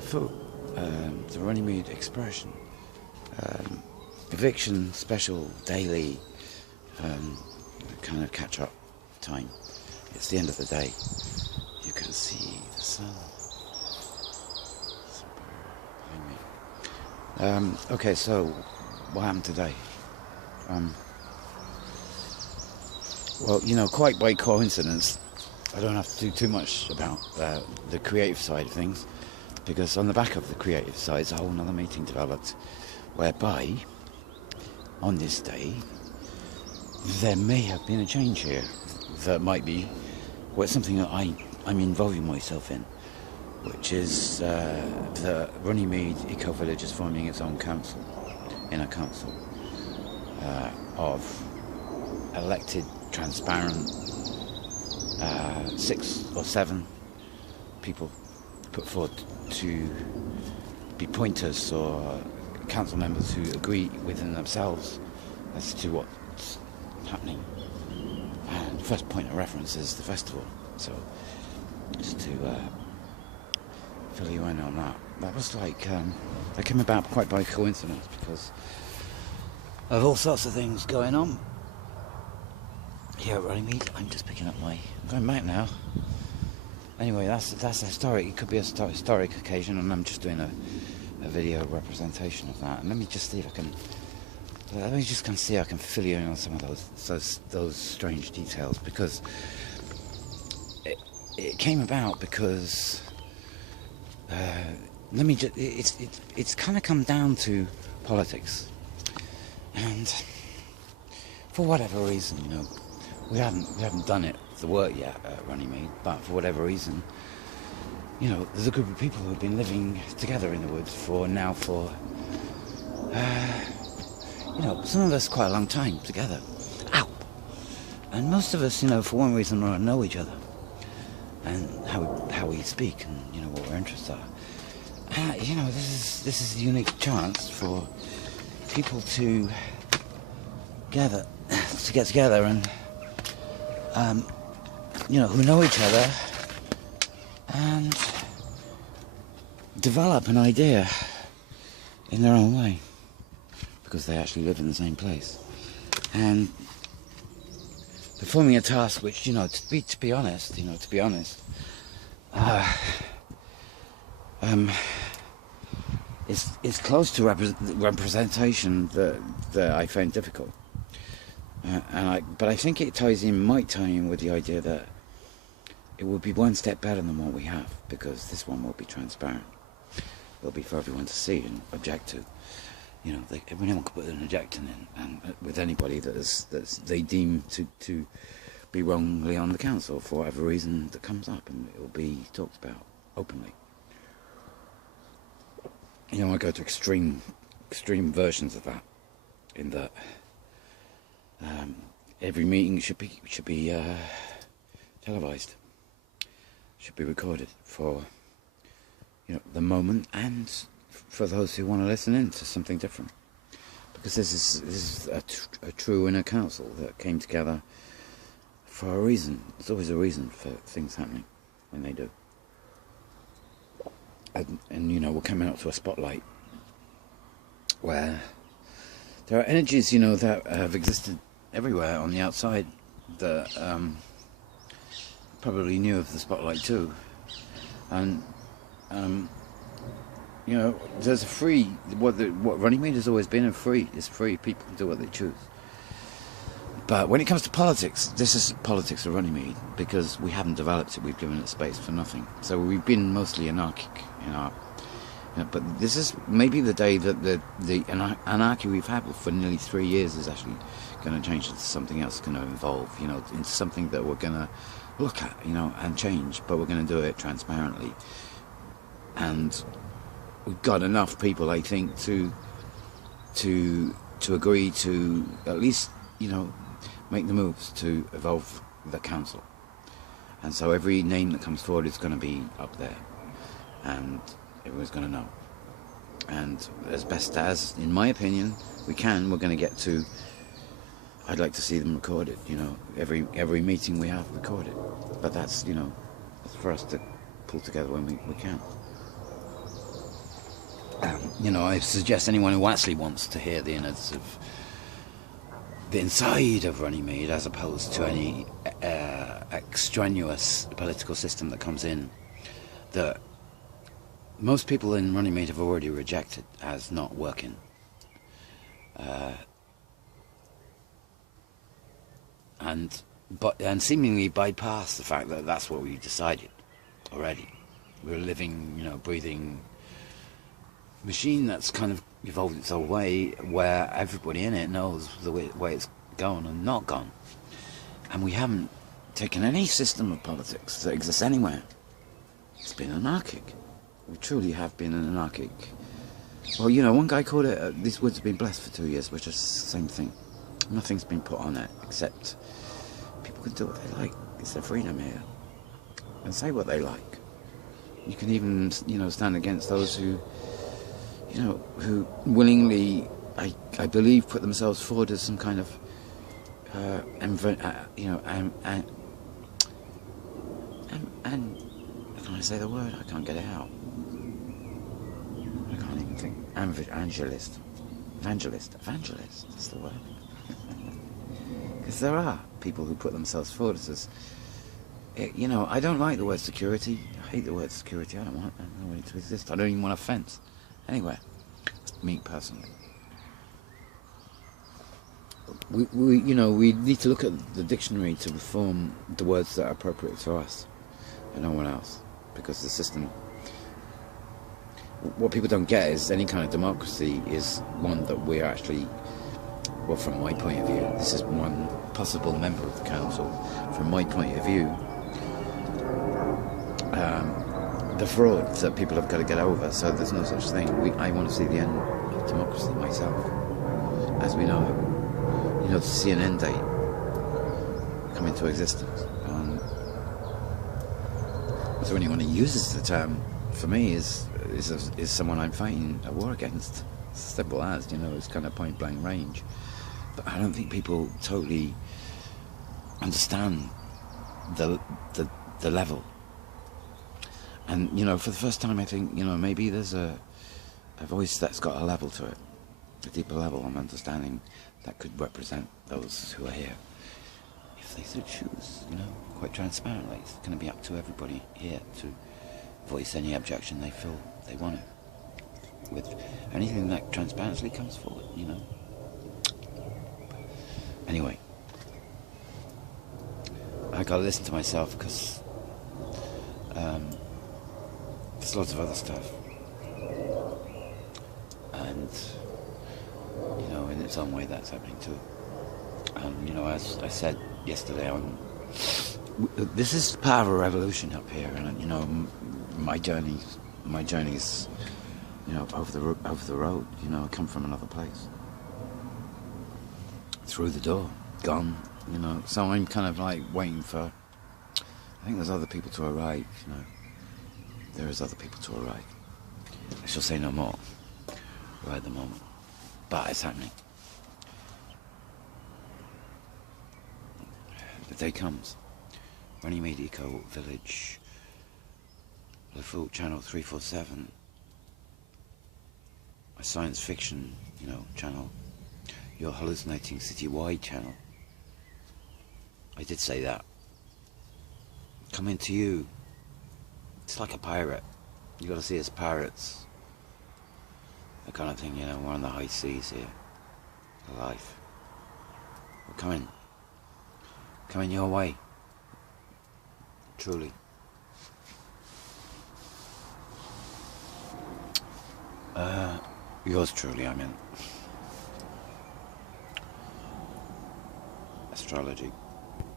foot, the Runnymede Expression, eviction special daily kind of catch-up time. It's the end of the day. You can see the sun behind me. Okay, so what happened today? Well, you know, quite by coincidence, I don't have to do too much about the creative side of things, because on the back of the creative side is a whole other meeting developed, whereby on this day there may have been a change here that might be something that I'm involving myself in, which is the Runnymede Eco Village is forming its own council, inner council of elected, transparent 6 or 7 people put forward to be pointers or council members who agree within themselves as to what's happening. And the first point of reference is the festival. So just to fill you in on that, that was like that came about quite by coincidence because of all sorts of things going on here at Runnymede. I'm just picking up I'm going back now. Anyway, that's historic. It could be a historic occasion, and I'm just doing a video representation of that. And let me just see if I can. Let me just kind of see if I can fill you in on some of those strange details, because it came about because it's kind of come down to politics, and for whatever reason, you know, we haven't done the work yet at Runnymede, but for whatever reason, you know, there's a group of people who've been living together in the woods for you know, some of us quite a long time together. Ow! And most of us, you know, for one reason or another, know each other and how we speak and, you know, what our interests are. You know, this is a unique chance for people to get together and you know, who know each other and develop an idea in their own way, because they actually live in the same place, and performing a task which, you know, to be honest, is close to representation that I find difficult. But I think it might tie in with the idea that it will be one step better than what we have, because this one will be transparent. It'll be for everyone to see and object to. You know, anyone could put an objection in, and with anybody that they deem to be wrongly on the council for whatever reason that comes up, and it will be talked about openly. You know, I go to extreme versions of that, in that every meeting should be televised, should be recorded for, you know, the moment, and for those who want to listen in to something different, because this is a true inner council that came together for a reason. There's always a reason for things happening when they do. And you know, we're coming up to a spotlight where there are energies, you know, that have existed everywhere on the outside that probably knew of the spotlight too. And you know, there's a free, what Runnymede has always been, is free. People can do what they choose. But when it comes to politics, this is politics of Runnymede, because we haven't developed it. We've given it space for nothing. So we've been mostly anarchic in our. But this is maybe the day that the anarchy we've had for nearly 3 years is actually going to change into something else, going to evolve, you know, into something that we're going to look at, you know, and change. But we're going to do it transparently. And we've got enough people, I think, to agree to at least, you know, make the moves to evolve the council. And so every name that comes forward is going to be up there, and everyone's going to know. And as best as, in my opinion, we're going to get to, I'd like to see them recorded, you know, every meeting we have recorded. But that's, you know, that's for us to pull together when we can. I suggest anyone who actually wants to hear the innards of the inside of Runnymede, as opposed to any extraneous political system that comes in, that most people in Runnymede have already rejected as not working. And seemingly bypass the fact that that's what we decided already. We're a living, breathing machine that's kind of evolved its own way, where everybody in it knows the way it's gone and not gone. And we haven't taken any system of politics that exists anywhere. It's been anarchic. We truly have been an anarchic. Well, one guy called it, these woods have been blessed for 2 years, which is the same thing. Nothing's been put on it, except people can do what they like. It's their freedom here. And say what they like. You can even, stand against those who, who willingly, I believe, put themselves forward as some kind of, can I say the word? I can't get it out. I can't even think. Evangelist is the word. Because there are people who put themselves forward as, I don't like the word security. I hate the word security. I don't want it to exist. I don't even want a fence. Anyway, that's me personally. We need to look at the dictionary to form the words that are appropriate to us and no one else, because the system. What people don't get is any kind of democracy is one that we're actually, well, from my point of view, this is one possible member of the council. From my point of view, the fraud that people have got to get over. So there's no such thing. I want to see the end of democracy myself, as we know it. To see an end date come into existence. So anyone who uses the term, for me, is someone I'm fighting a war against. It's as simple as, it's kind of point blank range. But I don't think people totally understand the level. And for the first time, I think maybe there's a voice that's got a level to it, a deeper level of understanding that could represent those who are here, if they so choose. Quite transparently. It's going to be up to everybody here to voice any objection they feel they want it, with anything that transparently comes forward. Anyway, I gotta listen to myself, because there's lots of other stuff, and in its own way that's happening too. And as I said yesterday, this is part of a revolution up here, and my journey's over the road. I come from another place, through the door, gone. So I'm kind of like waiting for. I think there's other people to arrive. There is other people to arrive. I shall say no more right at the moment, but it's happening. The day comes. Runnymede Eco Village, the full channel 347, a science fiction, channel, your hallucinating citywide channel. I did say that. Coming to you. It's like a pirate. You got to see us pirates. That kind of thing, we're on the high seas here. Alive. We're coming. Coming your way. Truly. Yours truly, I mean. Astrology.